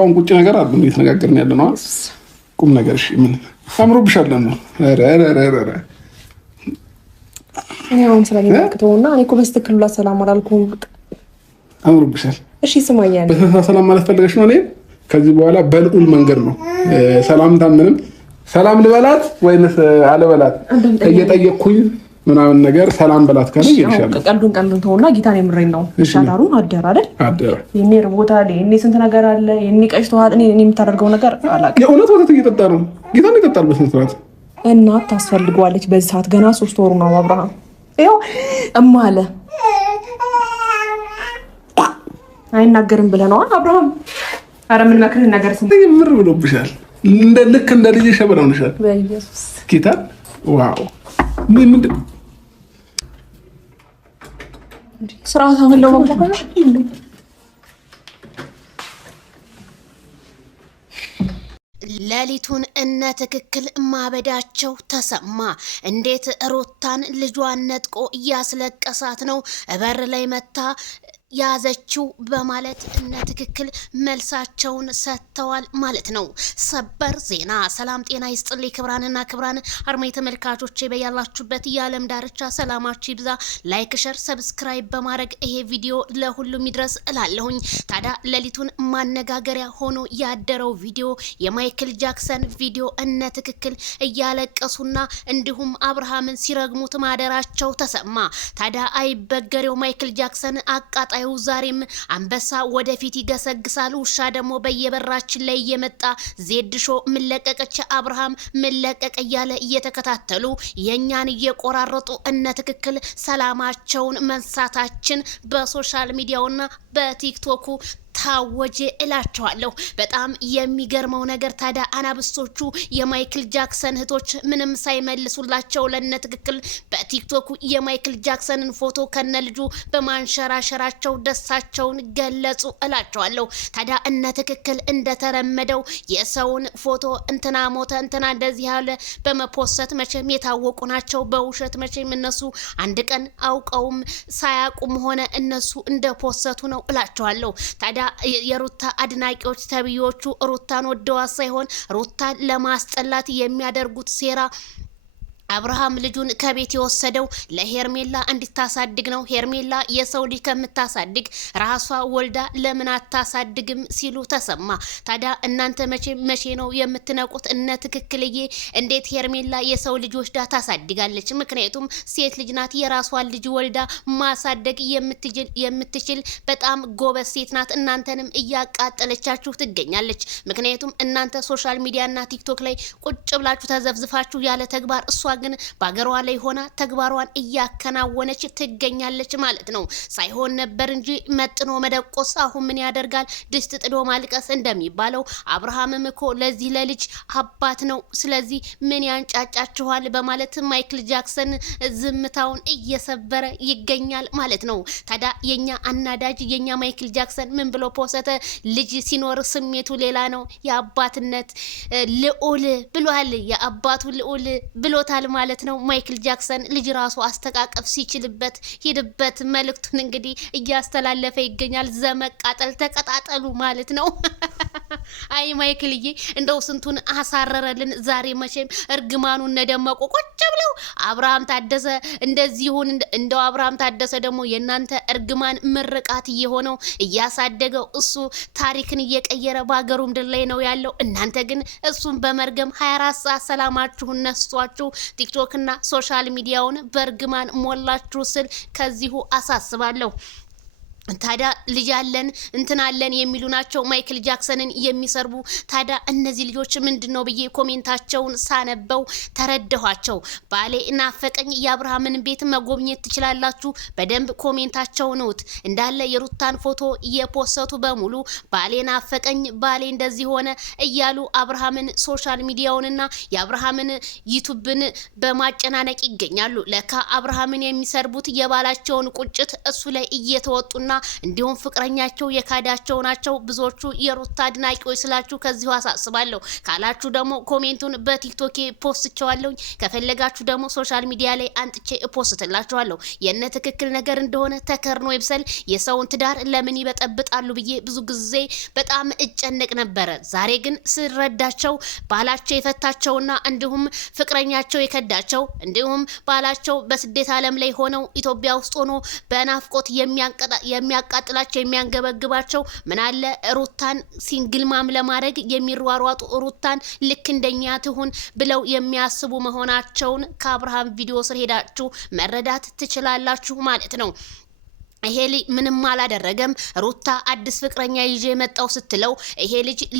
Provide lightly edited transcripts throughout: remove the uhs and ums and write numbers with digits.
እስካሁን ቁጭ ነገር አይደለም እየተነጋገርን ያለ ነው ቁም ነገር እሺ ምን አምሮብሻል ነው ኧረ እኔ አሁን ስለሚመክተውና እኔ እኮ በስትክክል ሰላም አላልኩም አምሮብሻል እሺ ስማኛለህ በስንት ሰላም ማለት ፈልገሽ ነው እኔ ከዚህ በኋላ በልዑል መንገድ ነው ሰላምታ ምንም ሰላም ልበላት ወይንስ አለበላት እየጠየቅኩኝ ምናምን ነገር ሰላም በላት ካለ ይልሻል ቀልዱን ተውና ጌታን የምረኝ ነው ሻላሩን አደረ አይደል አደረ የኔ ርቦታል የኔ ስንት ነገር አለ የኔ ቀሽቷል እኔ የምታደርገው ነገር አላውቅም የእውነት ወተት እየጠጣ ነው ጌታን ይጠጣል በስንት ሰዓት እናት ታስፈልገዋለች በዚህ ሰዓት ገና 3 ወሩ ነው አብርሃም ይኸው እማለ አይናገርም ብለህ ነው አብርሃም አረ ምን መክረህ ነገር ስም ምር ብሎብሻል እንደ ልክ እንደ ልጅ ሸበላውንሻል በኢየሱስ ጌታን ዋው ምን ስራው ታመለው ማለት ሌሊቱን እነ ትክክል ማበዳቸው ተሰማ። እንዴት ሩታን ልጇን ነጥቆ እያስለቀሳት ነው በር ላይ መታ ያዘችው በማለት እነ ትክክል መልሳቸውን ሰጥተዋል ማለት ነው። ሰበር ዜና። ሰላም ጤና ይስጥልኝ ክብራንና ክብራን አርማይ ተመልካቾቼ በያላችሁበት የዓለም ዳርቻ ሰላማችሁ ይብዛ። ላይክ ሸር ሰብስክራይብ በማድረግ ይሄ ቪዲዮ ለሁሉም ይድረስ እላለሁኝ። ታዲያ ሌሊቱን ማነጋገሪያ ሆኖ ያደረው ቪዲዮ የማይክል ጃክሰን ቪዲዮ እነ ትክክል እያለቀሱና እንዲሁም አብርሃምን ሲረግሙት ማደራቸው ተሰማ። ታዲያ አይበገሬው ማይክል ጃክሰን አቃጣ ዛሬም አንበሳ ወደፊት ይገሰግሳል ውሻ ደግሞ በየበራችን ላይ እየመጣ ዜድሾ ምለቀቀች አብርሃም ምለቀቀ እያለ እየተከታተሉ የኛን እየቆራረጡ እነ ትክክል ሰላማቸውን መንሳታችን በሶሻል ሚዲያውና በቲክቶኩ ታወጀ እላቸዋለሁ። በጣም የሚገርመው ነገር ታዲያ አናብስቶቹ የማይክል ጃክሰን እህቶች ምንም ሳይመልሱላቸው ለነ ትክክል በቲክቶኩ የማይክል ጃክሰንን ፎቶ ከነልጁ በማንሸራሸራቸው ደስታቸውን ገለጹ እላቸዋለሁ። ታዲያ እነ ትክክል እንደተረመደው የሰውን ፎቶ እንትና ሞተ እንትና እንደዚህ ያለ በመፖሰት መቼም የታወቁ ናቸው። በውሸት መቼም እነሱ አንድ ቀን አውቀውም ሳያቁም ሆነ እነሱ እንደፖሰቱ ነው እላቸዋለሁ። ታዲያ የሩታ አድናቂዎች ተብዮቹ ሩታን ወደዋ ሳይሆን ሩታን ለማስጠላት የሚያደርጉት ሴራ አብርሃም ልጁን ከቤት የወሰደው ለሄርሜላ እንድታሳድግ ነው። ሄርሜላ የሰው ልጅ ከምታሳድግ ራሷ ወልዳ ለምን አታሳድግም ሲሉ ተሰማ። ታዲያ እናንተ መቼ ነው የምትነቁት? እነ ትክክልዬ እንዴት ሄርሜላ የሰው ልጅ ወልዳ ታሳድጋለች? ምክንያቱም ሴት ልጅ ናት። የራሷን ልጅ ወልዳ ማሳደግ የምትችል በጣም ጎበዝ ሴት ናት። እናንተንም እያቃጠለቻችሁ ትገኛለች። ምክንያቱም እናንተ ሶሻል ሚዲያና ቲክቶክ ላይ ቁጭ ብላችሁ ተዘፍዝፋችሁ ያለ ተግባር እሷ ግን በአገሯ ላይ ሆና ተግባሯን እያከናወነች ትገኛለች ማለት ነው። ሳይሆን ነበር እንጂ መጥኖ መደቆስ አሁን ምን ያደርጋል ድስት ጥዶ ማልቀስ እንደሚባለው አብርሃምም እኮ ለዚህ ለልጅ አባት ነው። ስለዚህ ምን ያንጫጫችኋል በማለት ማይክል ጃክሰን ዝምታውን እየሰበረ ይገኛል ማለት ነው። ታዲያ የኛ አናዳጅ የኛ ማይክል ጃክሰን ምን ብሎ ፖሰተ? ልጅ ሲኖር ስሜቱ ሌላ ነው። የአባትነት ልዑል ብሏል። የአባቱ ልዑል ብሎታል ማለት ነው። ማይክል ጃክሰን ልጅ ራሱ አስተቃቀፍ ሲችልበት ሂድበት መልእክቱን እንግዲህ እያስተላለፈ ይገኛል። ዘመቃጠል ተቀጣጠሉ ማለት ነው። አይ ማይክልዬ እንደው ስንቱን አሳረረልን ዛሬ። መቼም እርግማኑ እነደመቁ ቁጭ ብለው አብርሃም ታደሰ እንደዚህ ይሁን እንደው አብርሃም ታደሰ ደግሞ የናንተ እርግማን ምርቃት እየሆነው እያሳደገው እሱ ታሪክን እየቀየረ ባገሩ ምድር ላይ ነው ያለው። እናንተ ግን እሱን በመርገም 24 ሰዓት ሰላማችሁን ነስቷችሁ ቲክቶክ እና ሶሻል ሚዲያውን በእርግማን ሞላችሁ ስል ከዚሁ አሳስባለሁ። ታዲያ ልጅ አለን እንትናለን የሚሉ ናቸው ማይክል ጃክሰንን የሚሰርቡ። ታዲያ እነዚህ ልጆች ምንድነው ብዬ ኮሜንታቸውን ሳነበው ተረዳኋቸው። ባሌ ናፈቀኝ የአብርሃምን ቤት መጎብኘት ትችላላችሁ። በደንብ ኮሜንታቸውን ውት እንዳለ የሩታን ፎቶ እየፖሰቱ በሙሉ ባሌ ናፈቀኝ ባሌ እንደዚህ ሆነ እያሉ አብርሃምን ሶሻል ሚዲያውንና የአብርሃምን ዩቲዩብን በማጨናነቅ ይገኛሉ። ለካ አብርሃምን የሚሰርቡት የባላቸውን ቁጭት እሱ ላይ እየተወጡና እንዲሁም ፍቅረኛቸው የካዳቸው ናቸው ብዙዎቹ የሩታ አድናቂዎች ስላችሁ ከዚሁ አሳስባለሁ። ካላችሁ ደግሞ ኮሜንቱን በቲክቶክ ፖስትቸዋለሁ። ከፈለጋችሁ ደግሞ ሶሻል ሚዲያ ላይ አንጥቼ ፖስትላችኋለሁ። የነ ትክክል ነገር እንደሆነ ተከርኖ ይብሰል። የሰውን ትዳር ለምን ይበጠብጣሉ ብዬ ብዙ ጊዜ በጣም እጨነቅ ነበረ። ዛሬ ግን ስረዳቸው ባላቸው የፈታቸውና እንዲሁም ፍቅረኛቸው የከዳቸው እንዲሁም ባላቸው በስደት ዓለም ላይ ሆነው ኢትዮጵያ ውስጥ ሆኖ በናፍቆት የሚያቃጥላቸው የሚያንገበግባቸው ምን አለ ሩታን ሲንግል ማም ለማድረግ የሚሯሯጡ ሩታን ልክ እንደኛ ትሁን ብለው የሚያስቡ መሆናቸውን ከአብርሃም ቪዲዮ ስር ሄዳችሁ መረዳት ትችላላችሁ ማለት ነው። ይሄ ልጅ ምንም አላደረገም። ሩታ አዲስ ፍቅረኛ ይዤ መጣው ስትለው ይሄ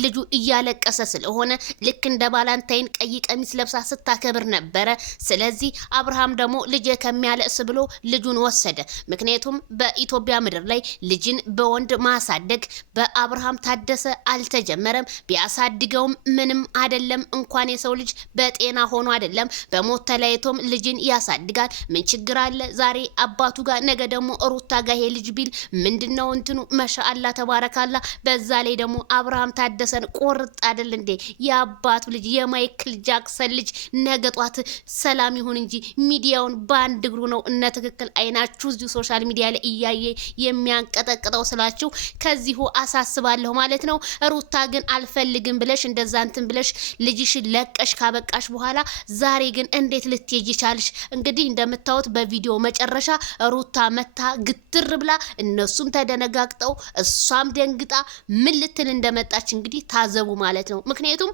ልጁ እያለቀሰ ስለሆነ ልክ እንደ ባላንታይን ቀይ ቀሚስ ለብሳ ስታከብር ነበረ። ስለዚህ አብርሃም ደግሞ ልጅ ከሚያለቅስ ብሎ ልጁን ወሰደ። ምክንያቱም በኢትዮጵያ ምድር ላይ ልጅን በወንድ ማሳደግ በአብርሃም ታደሰ አልተጀመረም። ቢያሳድገውም ምንም አይደለም። እንኳን የሰው ልጅ በጤና ሆኖ አይደለም በሞት ተለያይቶም ልጅን ያሳድጋል። ምን ችግር አለ? ዛሬ አባቱ ጋር ነገ ደግሞ ሩታ ጋር ይሄ ልጅ ቢል ምንድነው እንትኑ ማሻአላ ተባረካላ። በዛ ላይ ደግሞ አብርሃም ታደሰን ቆርጥ አይደል እንዴ የአባቱ ልጅ የማይክል ጃክሰን ልጅ ነገ ጧት ሰላም ይሁን እንጂ ሚዲያውን ባንድ እግሩ ነው እነ ትክክል አይናችሁ እዚሁ ሶሻል ሚዲያ ላይ እያየ የሚያንቀጠቅጠው ስላችሁ ከዚሁ አሳስባለሁ ማለት ነው። ሩታ ግን አልፈልግም ብለሽ እንደዛ እንትን ብለሽ ልጅሽ ለቀሽ ካበቃሽ በኋላ ዛሬ ግን እንዴት ልትሄጂ ቻልሽ? እንግዲህ እንደምታዩት በቪዲዮ መጨረሻ ሩታ መታ ግትር ብላ እነሱም ተደነጋግጠው እሷም ደንግጣ ምን ልትል እንደመጣች እንግዲህ ታዘቡ ማለት ነው። ምክንያቱም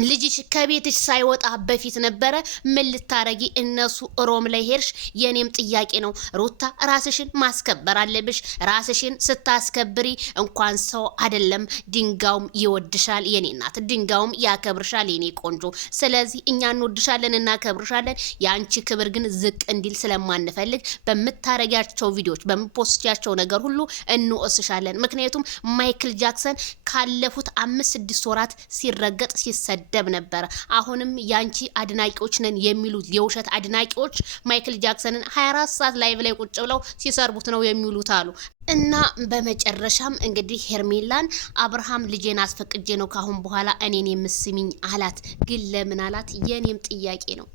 ልጅሽ ከቤትሽ ሳይወጣ በፊት ነበረ ምን ልታረጊ እነሱ ሮም ላይ ሄርሽ? የኔም ጥያቄ ነው ሩታ ራስሽን ማስከበር አለብሽ። ራስሽን ስታስከብሪ እንኳን ሰው አይደለም ድንጋውም ይወድሻል የኔ እናት፣ ድንጋውም ያከብርሻል የኔ ቆንጆ። ስለዚህ እኛ እንወድሻለን እናከብርሻለን። የአንቺ ክብር ግን ዝቅ እንዲል ስለማንፈልግ በምታረጊያቸው ቪዲዮዎች በምፖስቲያቸው ነገር ሁሉ እንወስሻለን። ምክንያቱም ማይክል ጃክሰን ካለፉት 5-6 ወራት ሲረገጥ ሲሰደብ ነበር። አሁንም ያንቺ አድናቂዎች ነን የሚሉት የውሸት አድናቂዎች ማይክል ጃክሰንን 24 ሰዓት ላይቭ ላይ ቁጭ ብለው ሲሰርቡት ነው የሚሉት አሉ። እና በመጨረሻም እንግዲህ ሄርሜላን አብርሃም ልጄን አስፈቅጄ ነው ካሁን በኋላ እኔን የምስሚኝ አላት። ግን ለምን አላት? የኔም ጥያቄ ነው።